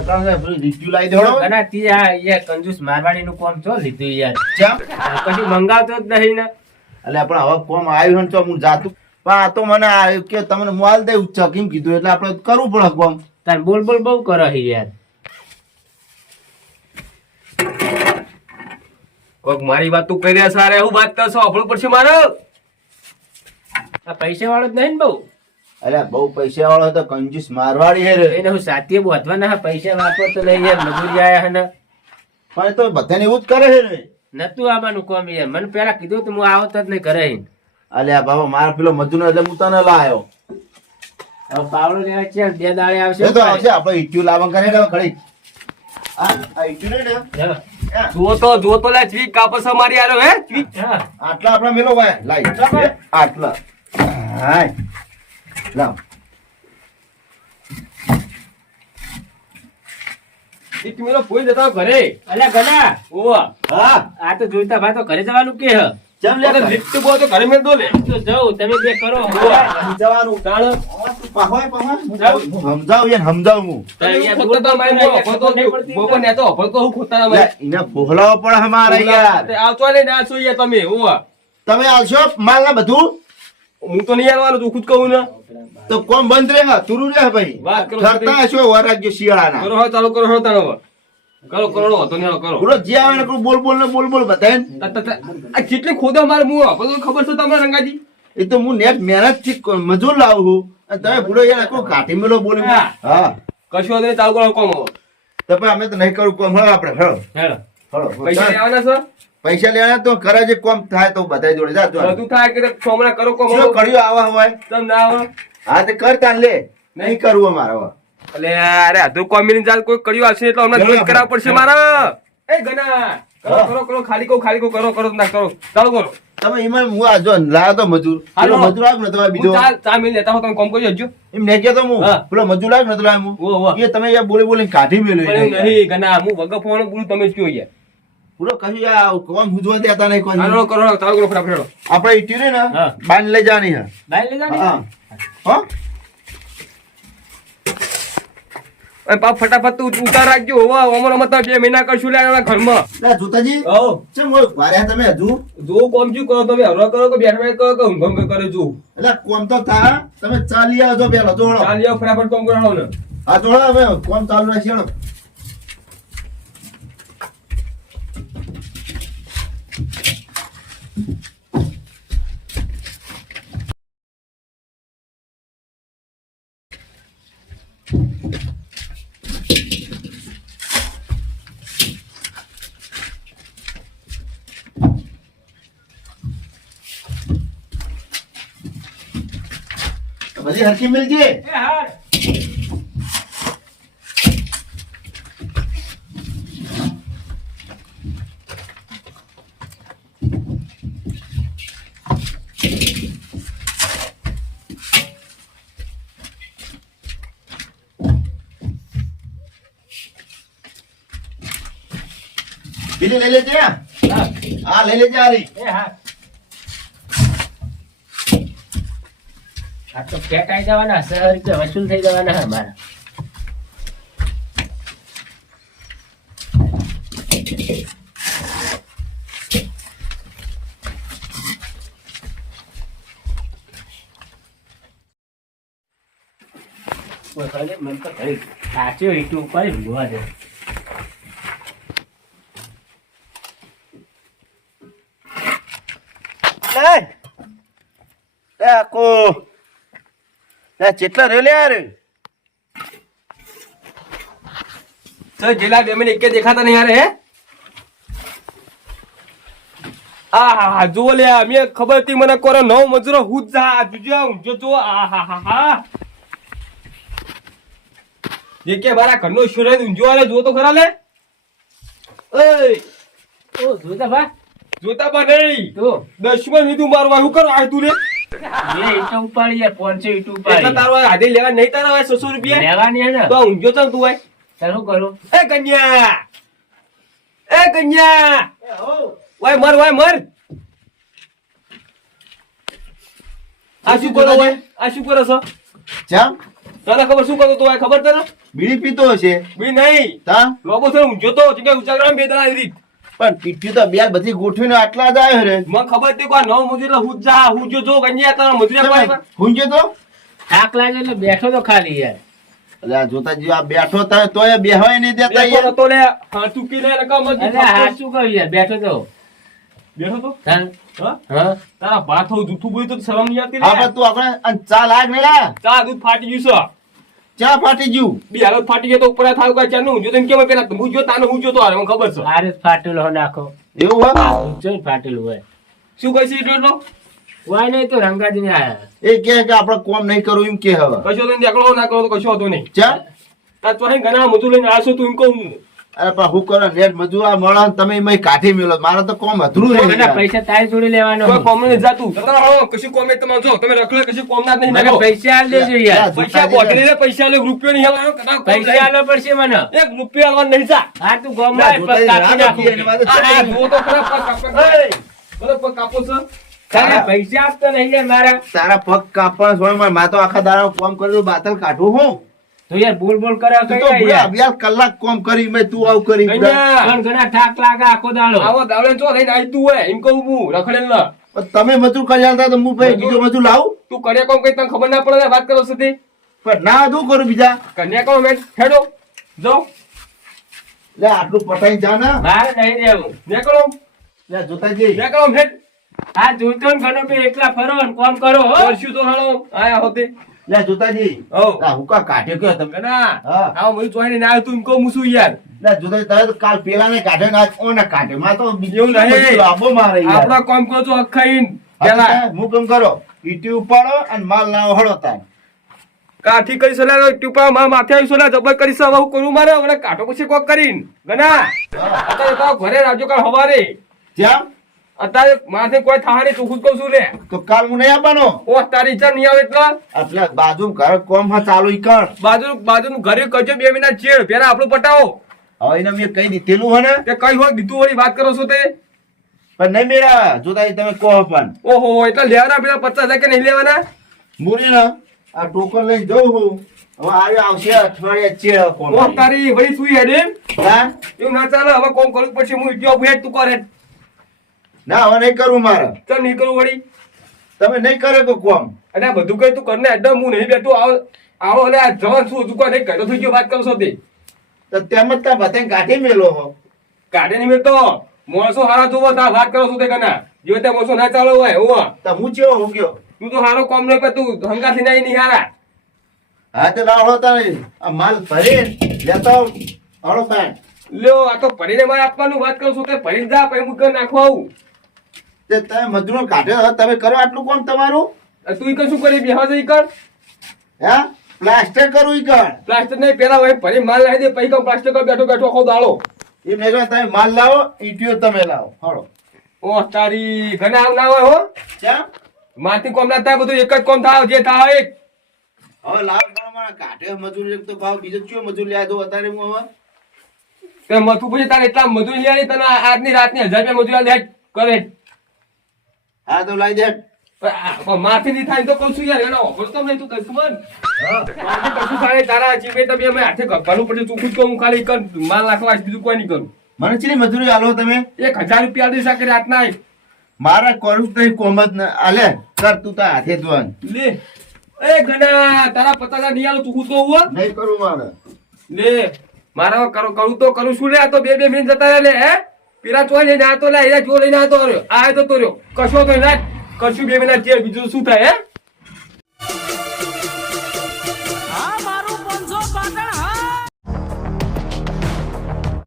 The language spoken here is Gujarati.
બતાવો ને પેલું રીત્યુ લાવી દેડો ગના તી આ યાર કંજૂસ મારવાડી નું કોમ છો લીધું યાર ચમ કદી મંગાવતો જ નહીં ને એટલે પણ હવે કોમ આવ્યું ને તો હું જાતું પણ આ તો મને આ કે તમને મોબાઈલ દે ઉચ્ચ કેમ કીધું એટલે આપણે કરવું પડે કોમ તાર બોલ બોલ બહુ કરે છે યાર કોક મારી વાત તું કર્યા સારે હું વાત કરશો અફળું પડશે મારે આ પૈસા વાળો જ નહીં ને બહુ અલ્યા બહુ પૈસા વાળો તો કંજૂસ મારવાડી હે રે એને હું સાતીએ બોધવાના પૈસા વાપરો તો નહીં યાર મજૂરી આયા હે ને પણ તો બધાને એવું જ કરે છે ને નતું આવવાનું કોમ યાર મને પેલા કીધું તો હું આવતો જ નહીં કરે અલ્યા બાબા મારા પેલો મજૂર એટલે હું તને લાયો હવે પાવડો લેવા છે 2 દાડે આવશે એ તો આવશે આપણે ઈટ્યુ લાવવા કરે ને ઘડી આ ઈટ્યુ ને ચાલો. જો તો લે ચીક કાપસ મારી આલો હે ચીક હા. આટલા આપણા મેલો ભાઈ લાઈ આટલા હાય લાવ ચીક મેલો પોઈ જતા ઘરે અલ્યા ગના ઓવા હા આ તો જોઈતા ભા તો ઘરે જવાનું કે હ ચમ લે અરે લિફ્ટ બો તો ઘરે મેલ દો લે તો જાઉં તમે બે કરો જવાનું તાણ પાહોય સમજાવ યાર સમજાવ હું તો મારી અફળ તો બોકો ને તો અફળ તો હું ખોતા લે એને ફોહલાવો પડે અમારે યાર આવતો ને ના જોઈએ તમે ઓવા તમે આવશો માલ ના બધું હું તો નહીં આવવાનું તું ખુદ કહું ને તો કોમ બંધ રહે તુરુ રહે ભાઈ વાત કરો કરતા હશો વરાગ્ય શિયાળાના કરો ચાલુ કરો તાણ હવે કરો તો ને કરો બોલો જે આવે ને બોલ બોલ બતાય આ કેટલી ખોદા મારે હું બધું ખબર છે તમને રંગાજી એ તો હું નેટ મહેનત થી મજૂર લાવું છું અને તમે પૂરો યાર આખો કાઠી મેલો બોલી હા કશું વાંધો નહીં ચાલુ કરો કોમ હવે તો પણ અમે તો નહીં કરું કોમ હળો આપણે હળો હેલો પૈસા લેવાના છે પૈસા લેવાના તો કરે જે કોમ થાય તો બધા જોડે જા જો બધું થાય કે સોમણા કરો કોમ શું કર્યું આવા હોય તમ ના આવે હા તે કર તાન લે નહીં કરવું અમારે હવે અલે અરે આધુ કોમ્બિની ચાલ કોઈ કર્યું આવશે એટલે અમને જોઈન કરાવવું પડશે મારે એ ગના કરો ખાલી કરો ના કરો ચાલુ કરો તમે એમાં હું આ જો લાયો તો મજૂર પેલો મજૂર આવ્યો ને તમારે બીજો ચા મિલ લેતા હો તમે કોમ કરી હજો એમ ને કે તો હું હા. પેલો મજૂર આવ્યો ને તો લાયો ઓ હું એ તમે યાર બોલી કાઢી મેલ્યો પણ એવું નહીં ગના હું વગર ફોન બોલું તમે જ કયો યાર પૂરો કશું યાર કોમ હુજવા દેતા નહીં કોઈ હાલો કરો ચાલુ કરો ફટાફટ આપણે ઈટ્યુ ને હા. બાંધ લઈ જવાની હે બાઈ લઈ જા હા હા એ પાપ ફટાફટ તું ઉતાર રાખજો હોવા અમર અમર 2 મહિના કરશું લે ઘરમાં લે જોતાજી ઓ ચમ ઓય વાર્યા તમે હજુ જો કોમ શું કરો તમે હરો કરો કે બેઠ કરો કે ઊંઘ કરે જો એટલે કોમ તો થા તમે ચાલી આવજો પેલો જોડો ચાલ જાઓ ફટાફટ કોમ કરાવો ને આ જોડો હવે કોમ ચાલુ રાખી હેડો બધી હરકી મિલજે એ હાર બીજી લઈ લેજે હા લઈ લેજે આરી એ હાર આ તો કેટાઈ જવાના 100 રૂપિયા વસૂલ થઈ જવાના હે મારા મને તો ઘણી સાચી રીત ઉપર જોવા દે કો ચેટલા રે લે યાર તો જેલા 2 મિનિટ કે દેખાતા નહીં યાર હે હા જો લે મે ખબર હતી મને કોરો નવ મજૂરો હું જા જો હા જે કે મારા ઘરનો ઈશ્વર ઊંજો આલે જો તો ખરા લે ઓય ઓ જોતા ભા જોતા બા નહીં તો દશમન હિતુ મારવા હું કરો આ તું લે એ ઈટો ઉપાડી યાર 500 ઈટો એટલા ઉપાડી તારો આધે લેવા નહીં તારા 600 રૂપિયા લેવાની હે ને તો ઊંજો ચાલ તું હોય તારું કરું એ કન્યા વાય મર આ શું કરો છો ચમ તને ખબર શું કરતો તું ખબર તને બીડી પીતો હશે બી નહીં તા લોબો છે ઊંઝો તો જગ્યાએ ઉચાગરા બે દડા રીત પણ પીઠી તો બે બધી ગોઠવીને આટલા જ આવ્યો રે મને ખબર હતી કોઈ નવ મજૂર એટલે હુજા હુજો જો ગંજ્યા તારા મજૂરિયા પાડવા હુંજે તો થાક લાગે એટલે બેઠો તો ખાલી યાર. એટલે આ જોતાજી આ બેઠો તા તોય બેહવાય નહીં દેતા બેઠો યાર નતો લે હાચુકી લે નકા મજૂર અરે હાચું કહ્યું યાર, બેઠો તો. બેઠો તો હા? હા હા? તારા ભાત હોઉં જૂઠું બોલ્યું તો શરમ નહીં આવતી હા લે પણ તું આપણે અને ચા લાગ ને લા ચા દૂધ ફાટી ગયું છે ચા ફાટી ગયું બી હાલત ફાટી જાય તો ઉપર થાય કોઈ ચાનું ઊંઝો તો કેમ પેલા હું જો તાનો હું જોતો હારે મને ખબર છે હારે જ ફાટેલો હોય નાખો. એવું હા ઊંચો જ ફાટેલું હોય. શું કહીશ એટલો હોય નહીં તો રંગાજી ને આયા. એ કે આપણે કોમ નહીં કરવું એમ કે હવે કશો તો નીકળો ના કરો તો કશો હતો નહીં ચા તાર તો અહીં ઘણા મજૂર લઈને આવશો તું એમ કહું હું. અરે પણ હું કરો નેટ મજૂર આ મળે ને તમે એમાં કાઢી મેલો મારે તો કોમ અધૂરું રહી એના પૈસા તારી જોડે લેવાનો. કોઈ કોમ નહીં જાતું તમારે હો કશું કોમ નહીં તમારે જો તમે રખડે કશું કોમ ના જ નહીં મને નાખો. પૈસા આલ દેજો યાર. પૈસા બોટલી લે પૈસા લે રૂપિયો નહીં હાલવાનો કદાચ કોમ પૈસા જાય. આલવા પડશે મને. એક રૂપિયો હાલવાનો નહીં જા હા તું ગોમાં પગ કાપી નાખું. આ જો તો ખરા પગ કાપો બોલો પગ કાપો છો તારા પૈસા આપતો નહીં યાર મારા. તારા પગ કાપણ હોય માં તો આખા દાડા કોમ કરી બાતલ કાઢું હું તું યાર બોલ બોલ કરે તું કઈ તો યાર. બુડા 12 કલાક કોમ કરી મેં તું આવું કરી કન્યા, પણ ઘણા થાક લાગે આખો દાડો. આવો દાવડે જો લઈને આવી તું હોય એમ કહું હું રખડેલ ના પણ તમે મજૂર કરી આલતા તો હું ભાઈ બીજો મજૂર લાવું તું કરે કોમ કઈ તને ખબર ના પડે વાત કરો સુધી પણ ના શું કરું બીજા કન્યા કોમ મેં હેડો જો લે આટલું પટાઈ જા ને મારે નહીં રહેવું. નીકળો લે જોતાજી નીકળો હેડ આ જોઈતો ને ઘણો બે એકલા ફરો ને કોમ કરો હો. કરશું તો હાલો આયા હોતે લે જોતાજી હો આ હુકા કાઢ્યો કયો તમે કના હા. આવો મને જોઈને ના આવ્યો તું એમ કહું હું શું યાર લે જોતાજી તારે તો કાલ પેલા ને કાઢે ને આજ ઓને કાઢે માં તો બીજો એવું નહીં. મજૂર લાંબો મારે યાર આપડા કોમ કરો છો અખાઈન હા, પેલા હું કેમ કરો ઈટી ઉપાડો અને માલ લાવો હળો તાર કાઠી કરી સોલા ટીપા માં માથે આવી સોલા જબર કરી છે હવે હું કરું મારે હવે કાઢો પછી કોક કરીને ગના અત્યારે તો ઘરે રાજો કાલ હવારે જ્યાં અત્યારે માથે કોઈ થાહાની ચોખ્ખું જ કહું છું લે તો કાલ હું નહીં આવવાનો ઓ તારી ઈચ્છા નહીં આવે એટલે એટલે બાજુ ઘર કોમ હા ચાલુ ઈ કર બાજુનું ઘરે કરજો 2 મહિના ચેડ પેલા આપણું પટાવો હવે એને મેં કઈ દીધેલું હે ને તે કઈ હોય દીધું વળી વાત કરો છો તે પણ નહીં મેળા જોતાજી તમે કહો પણ ઓહો એટલે લેવાના પેલા 50,000 કે નહીં લેવાના મુરી ને આ ટોકન લઈને જઉં હું હવે આવ્યો આવશે અઠવાડિયે ચેડ કોમ ઓ તારી વળી સુઈ હેડે હા એવું ના ચાલે હવે કોમ કરવું પડશે હું ઇટિયો બેઠ તું કરે ના હવે નહીં કરવું મારે ચાલ નહીં કરું વળી તમે નહીં કરે તો કોમ અને આ બધું કઈ તું કરને એકદમ હું નહીં બેઠો આવો એટલે આ જવાન શું હતું કોઈ નહીં કહેતો થઈ ગયો વાત કરો છો તે તો તેમ જ તા બધાને કાઢી મેલો હો કાઢે નહીં મેં તો માણસો હારા જોવો તા વાત કરો છો તે કના જો તે માણસો ના ચાલો હોય હું તો હું ચેવો હું ગયો તું તો હારો કોમ નહીં તું હંગાથી નહીં હારા હા તે લાવો તારે આ માલ ભરી લેતો હળો તાણ લ્યો આ તો ભરીને મારે આપવાનું વાત કરું છું તે ભરીને જા પછી હું ઘર નાખવા આવું તે તમે મજૂરો કાઢ્યો હવે તમે કરો આટલું કોમ તમારું તું ઈ કર શું કરી બેહવા જઈ કર હે પ્લાસ્ટર કરું ઈ કર પ્લાસ્ટર નહીં પેલા હોય ભરી માલ લાવી દે પછી કહું પ્લાસ્ટર કર બેઠો બેઠો આખો દાડો એ મેં કહ્યું તમે માલ લાવો ઈટીઓ તમે લાવો હળો ઓ તારી ઘરે આવ ના હોય હો ક્યાં માથી કોમ ના થાય બધું એક જ કોમ થાય જે થાય એક હવે લાવ મારા કાઢે મજૂર એક તો ભાવ બીજો કયો મજૂર લ્યા દો અત્યારે હું હવે તે મથું પછી તારે એટલા મજૂરી લેવાની તને આજની રાતની 1000 રૂપિયા મજૂરી દે કરે હા તો લાવી દે માથી નહીં થાય તો કહું છું યાર એનો ઓફર નહીં તું કશું બન માથી કશું થાય તારા જીવે તમે અમે હાથે કરવાનું પડશે તું ખુદ કહું ખાલી કર માલ નાખવા બીજું કોઈ નહીં કરું મને ચેલી મજૂરી આલો તમે 1000 રૂપિયા દે સાકે રાતના મારા કરું જ નહીં કોમ જ ના આલે કર તું તાર હાથે ધોન લે એ ગણા તારા 50,000 નહીં આલો તું ખુદ કહું નહીં કરું મારે લે મારા કરું તો કરું શું લે આ તો 2 મિનિટ જતા રહે લે હે પેલા ચોઈ લઈને આતો લે એ જો લઈને આતો રહ્યો આ તો રહ્યો કશો તો ના કરશું 2 મહિના ચેર બીજું શું થાય હે